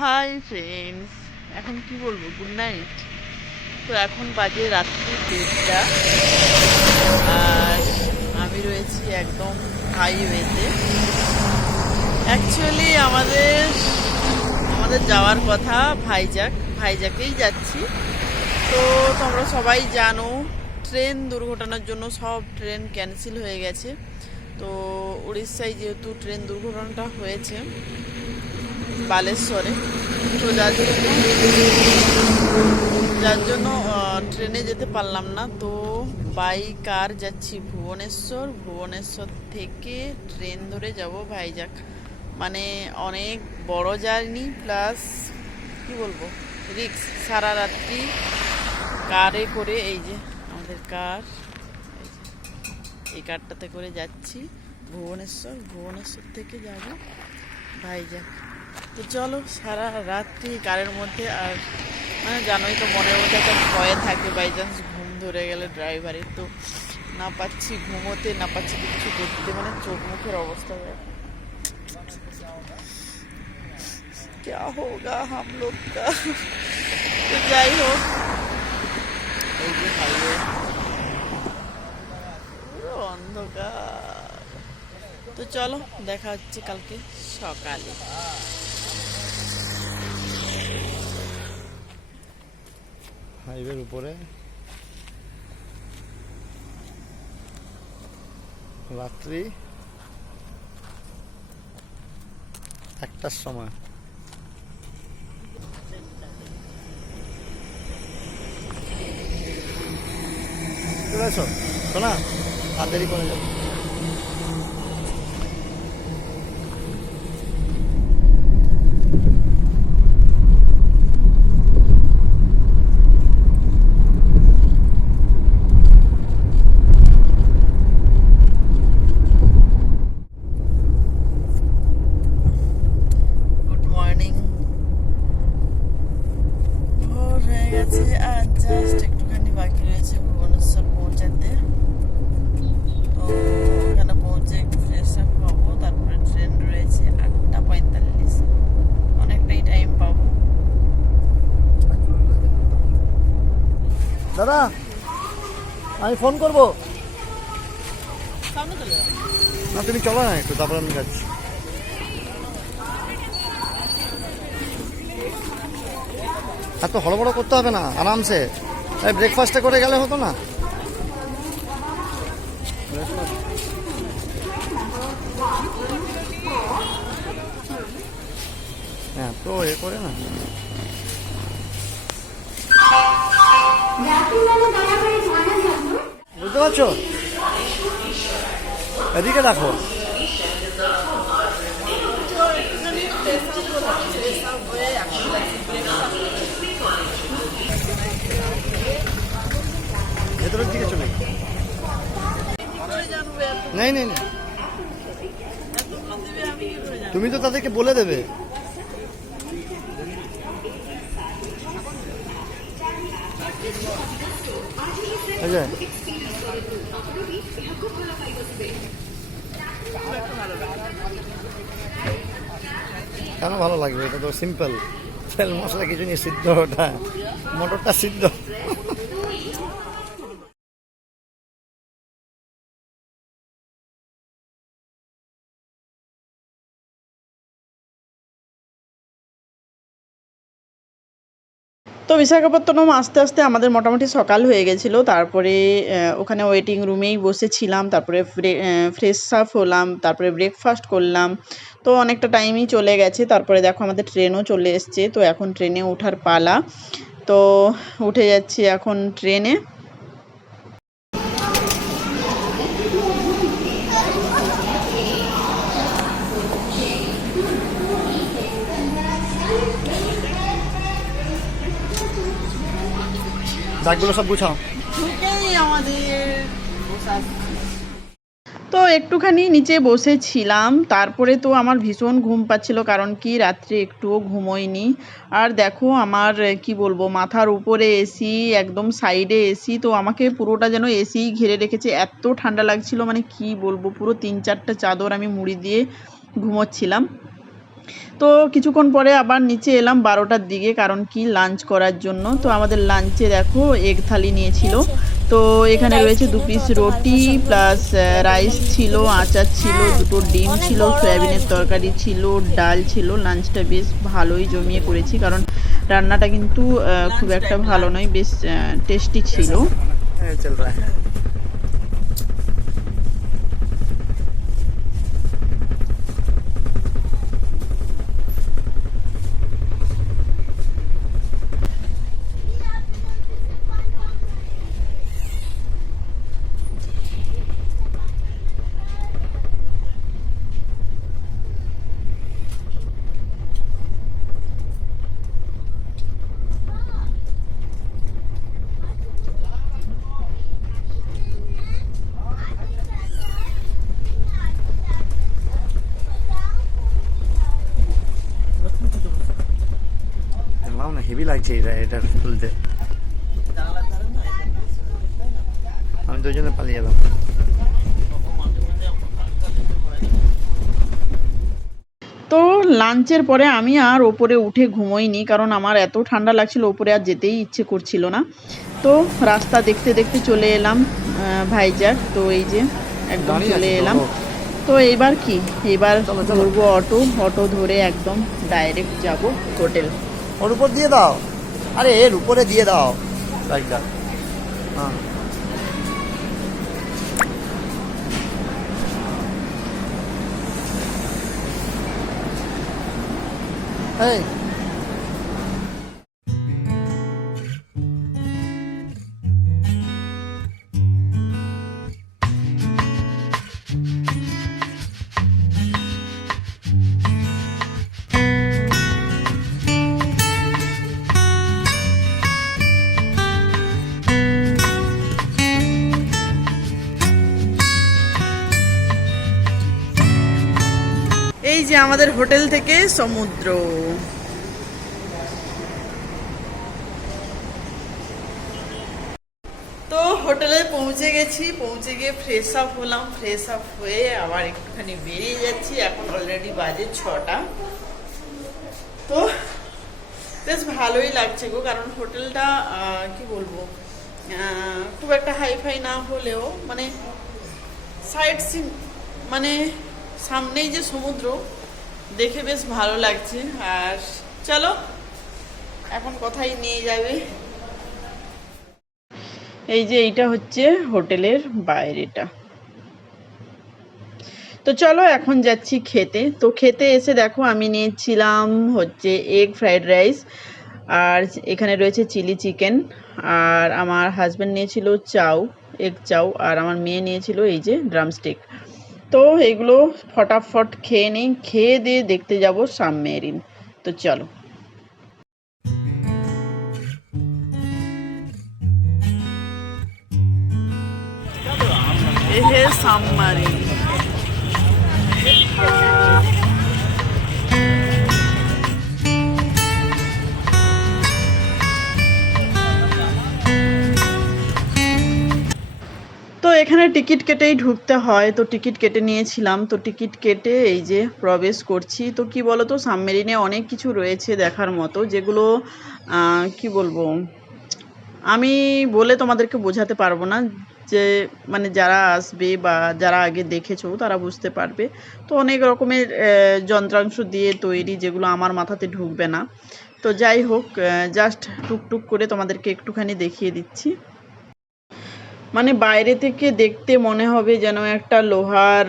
Hi friends, এখন কি বলবো, গুড নাইট। তো এখন বাজে রাত্রি 1:30 আর আমি রয়েছি একদম হাইওয়েতে। অ্যাকচুয়ালি আমাদের আমাদের যাওয়ার কথা ভাইজাকেই যাচ্ছি। তো তোমরা সবাই জানো ট্রেন দুর্ঘটনার জন্য সব ট্রেন ক্যান্সেল হয়ে গেছে। তো উড়িষ্যায় যেহেতু ট্রেন দুর্ঘটনাটা হয়েছে বালেশ্বরে, তো যার জন্য ট্রেনে যেতে পারলাম না। তো বাই কার যাচ্ছি ভুবনেশ্বর থেকে ট্রেন ধরে যাব ভাইজাক। মানে অনেক বড় জার্নি, প্লাস কি বলবো, রিক্স। সারা রাত্রি কারে করে, এই যে আমাদের কার, এই কারটাতে করে যাচ্ছি ভুবনেশ্বর থেকে যাব ভাইজাক। তো চলো, সারা রাত্রি কারের মধ্যে। আর মানে জানোই তো, মনের মধ্যে একটা ভয় থাকে বাই চান্স ঘুম ধরে গেলে ড্রাইভারের। তো না পাচ্ছি ঘুমোতে, না পাচ্ছি কিছু করতে, মানে চোখ মুখের অবস্থা क्या होगा हम लोग का। তো যাই হোক, এই যে হাইওয়ে পুরো অন্ধকার। তো চলো, দেখা হচ্ছে কালকে সকালে। হাইওয়ের উপরে রাত্রি 1টার সময়। চলে এসো, শোনা, আর দেরি করে যাবে। Good morning. ভোর হয়ে গেছে আর জাস্ট একটুখানি বাকি রয়েছে ভুবনেশ্বর পৌঁছাতে। তো ওখানে পৌঁছে একটু ফ্রেশ আপ হবো, তারপরে ট্রেন রয়েছে 8:45। অনেকটাই টাইম পাবো। দাদা, আমি ফোন করবো। সামনে চলে যাবো। না, তুমি চলো না একটু, তারপর আমি যাচ্ছি। এত হড়বড় করতে হবে না, আরামসে ব্রেকফাস্টটা করে গেলে হতো না। হ্যাঁ, তো এ করে না, বুঝতে পারছো? এদিকে দেখো। ভেতরের দিকে চলে নেই নেই নেই, তুমি তো তাদেরকে বলে দেবে। কেন ভালো লাগবে? এটা তো সিম্পল, তেল মশলা কিছু নিয়ে সিদ্ধ, ওটা মটরটা সিদ্ধ। তো বিশাখাপত্তনম আসতে আসতে আমাদের মোটামুটি সকাল হয়ে গেছিলো। তারপরে ওখানে ওয়েটিং রুমেই বসেছিলাম, তারপরে ফ্রেশ আপ হলাম, তারপরে ব্রেকফাস্ট করলাম। তো অনেকটা টাইমই চলে গেছে। তারপরে দেখো আমাদের ট্রেনও চলে এসছে। তো এখন ট্রেনে ওঠার পালা। তো উঠে যাচ্ছি এখন ট্রেনে। ব্যাগগুলো সব গুছাও। তো একটুখানি নিচে বসেছিলাম, তারপরে তো আমার ভীষণ ঘুম পাচ্ছিল, কারণ কি রাত্রে একটুও ঘুমোইনি। আর দেখো আমার কি বলবো, মাথার উপরে এসি, একদম সাইডে এসি, তো আমাকে পুরোটা যেন এসিই ঘিরে রেখেছে। এত ঠান্ডা লাগছিল, মানে কি বলবো, পুরো 3-4টা চাদর আমি মুড়ি দিয়ে ঘুমোচ্ছিলাম। তো কিছুক্ষণ পরে আবার নিচে এলাম 12টার দিকে, কারণ কি লাঞ্চ করার জন্য। তো আমাদের লাঞ্চে দেখো এগ থালি নিয়েছিল। তো এখানে রয়েছে 2 পিস রুটি প্লাস রাইস ছিল, আচার ছিল, 2টো ডিম ছিল, সয়াবিনের তরকারি ছিল, ডাল ছিল। লাঞ্চটা বেশ ভালোই জমিয়ে করেছি, কারণ রান্নাটা কিন্তু খুব একটা ভালো নয়, বেশ টেস্টি ছিল। চল রা হ্যাঁ। দেখলাম না, হেভি লাগছে এটা তুলতে। আমি দুজনে পালিয়ে এলাম। তো লাঞ্চের পরে আমি আর ওপরে উঠে ঘুমোইনি, কারণ আমার এত ঠান্ডা লাগছিল, ওপরে আর যেতেই ইচ্ছে করছিল না। তো রাস্তা দেখতে দেখতে চলে এলাম ভাইজাগ। তো এই যে একদম চলে এলাম। তো এবার কি, এবার ধরবো অটো ধরে একদম ডাইরেক্ট যাব হোটেল। ওর উপর দিয়ে দাও, আরে এর উপরে দিয়ে দাও লাইকটা। হ্যাঁ এই এই যে আমাদের হোটেল থেকে সমুদ্র। তো হোটেলে পৌঁছে গেছি, পৌঁছে গিয়ে ফ্রেশ আপ হলাম, ফ্রেশ আপ হয়ে আবার একটুখানি বেরিয়ে যাচ্ছি। এখন অলরেডি বাজে 6টা। তো বেশ ভালোই লাগছে গো, কারণ হোটেলটা কি বলবো, খুব একটা হাইফাই না হলেও মানে সাইড সিন, মানে সামনেই যে সমুদ্র, দেখে বেশ ভালো লাগছে। আর চলো এখন কোথায় নিয়ে যাবে। এই যে এইটা হচ্ছে হোটেলের বাইরেটা। তো চলো এখন যাচ্ছি খেতে। তো খেতে এসে দেখো আমি নিয়েছিলাম হচ্ছে এগ ফ্রাইড রাইস, আর এখানে রয়েছে চিলি চিকেন, আর আমার হাজব্যান্ড নিয়েছিল এগ চাউ, আর আমার মেয়ে নিয়েছিল এই যে ড্রামস্টিক। তো এগুলো ফটাফট খেয়ে নিই, খেয়ে দিয়ে দেখতে যাব সাবমেরিন। তো চলো। এ হে সাবমেরিন। তো এখানে টিকিট কেটেই ঢুকতে হয়। তো টিকিট কেটে নিয়েছিলাম। তো টিকিট কেটে এই যে প্রবেশ করছি। তো কি বলতো, সাবমেরিনে অনেক কিছু রয়েছে দেখার মতো, যেগুলো কি বলবো, আমি বলে তোমাদেরকে বোঝাতে পারবো না। যে মানে যারা আসবে বা যারা আগে দেখেছো তারা বুঝতে পারবে। তো অনেক রকমের যন্ত্রাংশ দিয়ে তৈরি, যেগুলো আমার মাথাতে ঢুকবে না। তো যাই হোক, জাস্ট টুকটুক করে তোমাদেরকে একটুখানি দেখিয়ে দিচ্ছি। মানে বাইরে থেকে দেখতে মনে হবে যেন একটা লোহার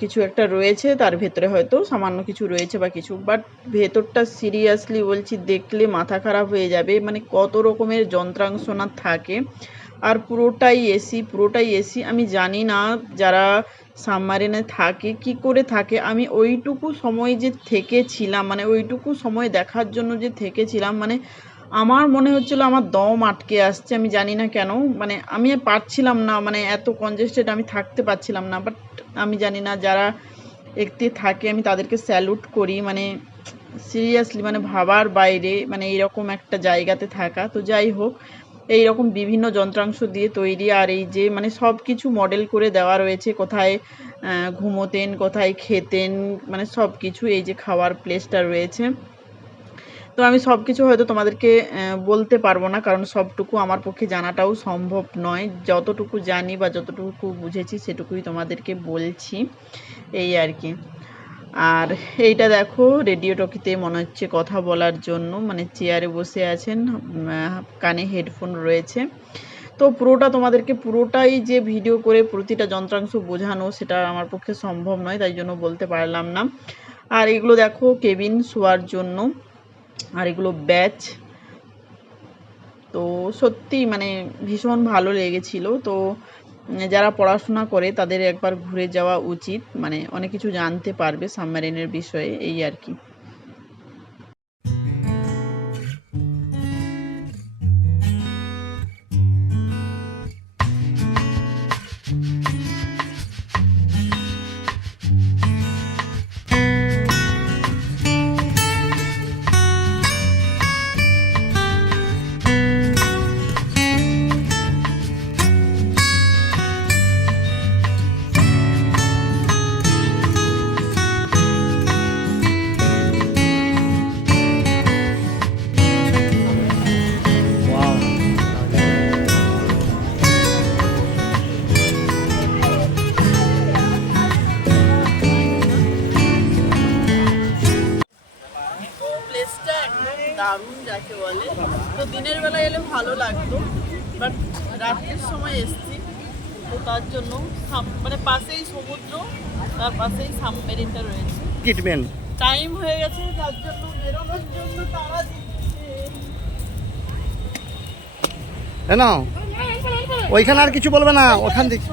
কিছু একটা রয়েছে, তার ভেতরে হয়তো সামান্য কিছু রয়েছে বা কিছু, বাট ভেতরটা সিরিয়াসলি বলছি, দেখলে মাথা খারাপ হয়ে যাবে। মানে কত রকমের যন্ত্রাংশ না থাকে, আর পুরোটাই এসি। আমি জানি না যারা সাবমারিনে থাকে কি করে থাকে। আমি ওইটুকু সময় যে থেকেছিলাম, মানে ওইটুকু সময় দেখার জন্য যে থেকেছিলাম, মানে আমার মনে হচ্ছিল আমার দম আটকে আসছে। আমি জানি না কেন, মানে আমি পারছিলাম না, মানে এত কনজেস্টেড আমি থাকতে পারছিলাম না। বাট আমি জানি না যারা একটি থাকে, আমি তাদেরকে স্যালুট করি। মানে সিরিয়াসলি মানে ভাবার বাইরে, মানে এরকম একটা জায়গাতে থাকা। তো যাই হোক, এই রকম বিভিন্ন যন্ত্রাংশ দিয়ে তৈরি। আর এই যে মানে সব কিছু মডেল করে দেওয়া রয়েছে, কোথায় ঘুমোতেন, কোথায় খেতেন, মানে সব কিছু। এই যে খাওয়ার প্লেসটা রয়েছে। তো আমি সব কিছু হয়তো তোমাদেরকে বলতে পারবো না, কারণ সবটুকু আমার পক্ষে জানাটাও সম্ভব নয়। যতটুকু জানি বা যতটুকু বুঝেছি সেটুকুই তোমাদেরকে বলছি, এই আর কি। আর এইটা দেখো রেডিও টকিতে মনে হচ্ছে কথা বলার জন্য, মানে চেয়ারে বসে আছেন, কানে হেডফোন রয়েছে। তো পুরোটা তোমাদেরকে পুরোটাই যে ভিডিও করে প্রতিটা যন্ত্রাংশ বোঝানো সেটা আমার পক্ষে সম্ভব নয়, তাই জন্য বলতে পারলাম না। আর এগুলো দেখো কেবিন শোয়ার জন্য, আর এগুলো ব্যাচ। তো সত্যি মানে ভীষণ ভালো লেগেছিল। তো যারা পড়াশোনা করে তাদের একবার ঘুরে যাওয়া উচিত, মানে অনেক কিছু জানতে পারবে সাবমেরিনের বিষয়ে, এই আর কি। প্লেসটা একদম দারুণ যাকে বলে। তো দিনের বেলা এলে ভালো লাগতো, বাট রাত্রির সময় এসছি, তো তার জন্য মানে পাশেই সমুদ্র, তার পাশেই সাবমেরিনটা রয়েছে। ট্রিটমেন্ট টাইম হয়ে গেছে, তার জন্য বেরোনোর জন্য তারা দিচ্ছে। না ওইখানে আর কিছু বলবে না, ওখান থেকে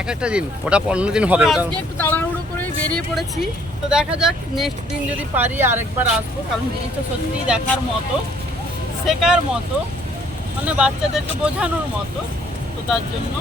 এক একটা দিন, ওটা 15 দিন হবে। আজকে একটু তাড়াহুড়ো করে বেরিয়ে পড়েছি, তো দেখা যাক নেক্সট দিন যদি পারি আরেকবার আসবো, কারণ জিনিসটা সত্যিই দেখার মতো, শেখার মতো, মানে বাচ্চাদেরকে বোঝানোর মতো। তো তার জন্য